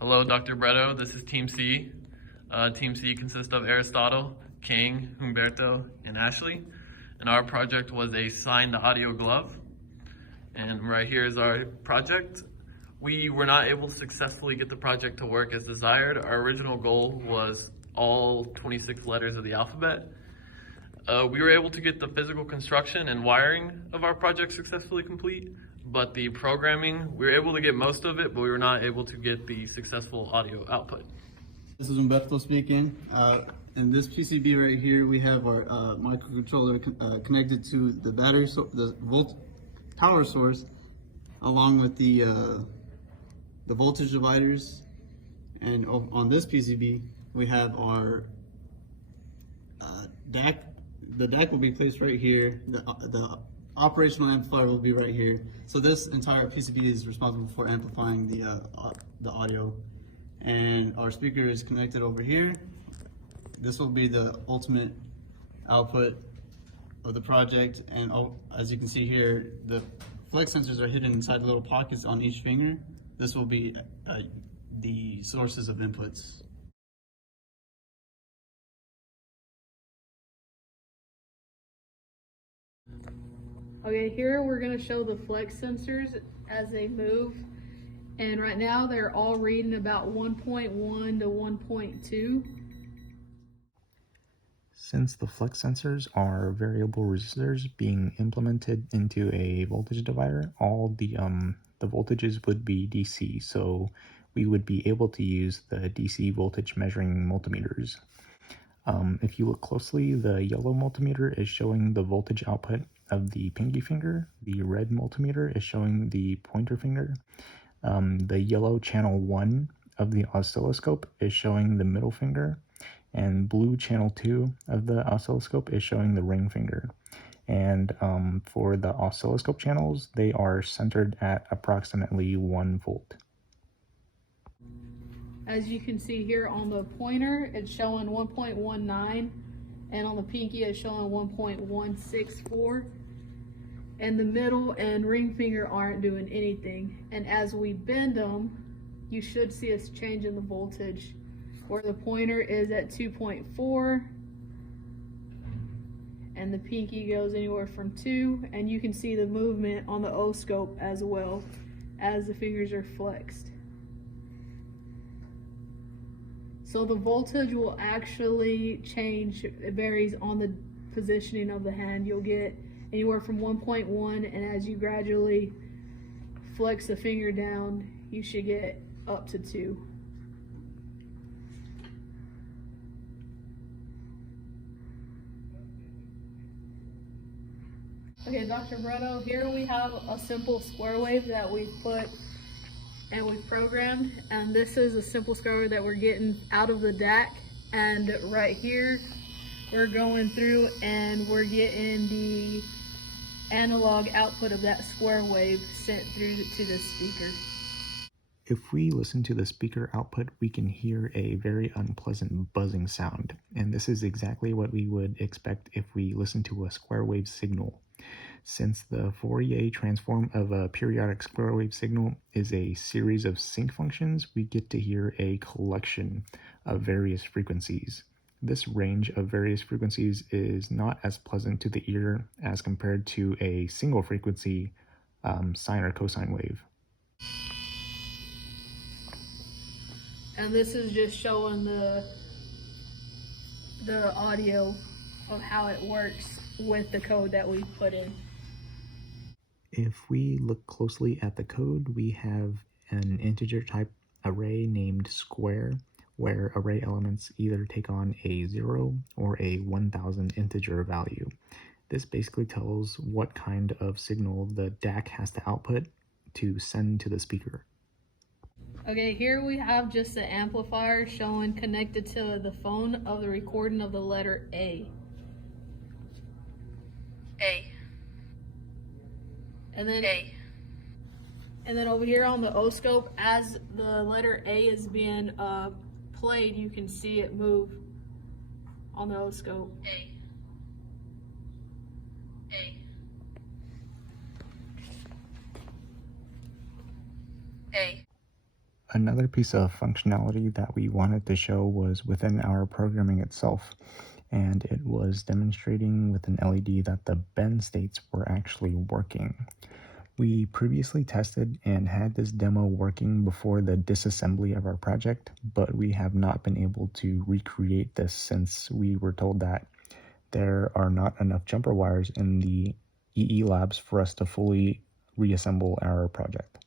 Hello, Dr. Bredow. This is Team C. Team C consists of Aristotle, King, Humberto, and Ashley. And our project was a signed audio glove. And right here is our project. We were not able to successfully get the project to work as desired. Our original goal was all 26 letters of the alphabet. We were able to get the physical construction and wiring of our project successfully complete, but the programming, we were able to get most of it, but we were not able to get the successful audio output. This is Humberto speaking. In this PCB right here, we have our microcontroller connected to the battery, power source, along with the voltage dividers. And on this PCB, we have our DAC. The DAC will be placed right here. The operational amplifier will be right here. So this entire PCB is responsible for amplifying the audio. And our speaker is connected over here. This will be the ultimate output of the project. And as you can see here, the flex sensors are hidden inside little pockets on each finger. This will be the sources of inputs. Okay, here we're going to show the flex sensors as they move. And right now they're all reading about 1.1 to 1.2. Since the flex sensors are variable resistors being implemented into a voltage divider, all the voltages would be DC, so we would be able to use the DC voltage measuring multimeters. If you look closely, the yellow multimeter is showing the voltage output of the pinky finger, the red multimeter is showing the pointer finger, the yellow channel 1 of the oscilloscope is showing the middle finger, and blue channel 2 of the oscilloscope is showing the ring finger. And for the oscilloscope channels, they are centered at approximately 1 volt. As you can see here on the pointer, it's showing 1.19, and on the pinky it's showing 1.164. And the middle and ring finger aren't doing anything. And as we bend them, you should see us changing the voltage, where the pointer is at 2.4 and the pinky goes anywhere from 2, and you can see the movement on the O-scope as well as the fingers are flexed. So the voltage will actually change. It varies on the positioning of the hand. You'll get anywhere from 1.1, and as you gradually flex the finger down, you should get up to 2. Okay, Dr. Bredow, here we have a simple square wave that we've put and we've programmed, and this is a simple square wave that we're getting out of the DAC, and right here we're going through and we're getting the analog output of that square wave sent through to the speaker. If we listen to the speaker output, we can hear a very unpleasant buzzing sound, and this is exactly what we would expect if we listen to a square wave signal. Since the Fourier transform of a periodic square wave signal is a series of sinc functions, we get to hear a collection of various frequencies. This range of various frequencies is not as pleasant to the ear as compared to a single frequency sine or cosine wave. And this is just showing the audio of how it works with the code that we put in. If we look closely at the code, we have an integer type array named square, where array elements either take on a 0 or a 1000 integer value. This basically tells what kind of signal the DAC has to output to send to the speaker. Okay, here we have just the amplifier showing connected to the phone of the recording of the letter A. A. And then A. And then over here on the O-scope, as the letter A is being played, you can see it move on the O-scope. A. A. A. Another piece of functionality that we wanted to show was within our programming itself, and it was demonstrating with an LED that the bend states were actually working. We previously tested and had this demo working before the disassembly of our project, but we have not been able to recreate this since we were told that there are not enough jumper wires in the EE labs for us to fully reassemble our project.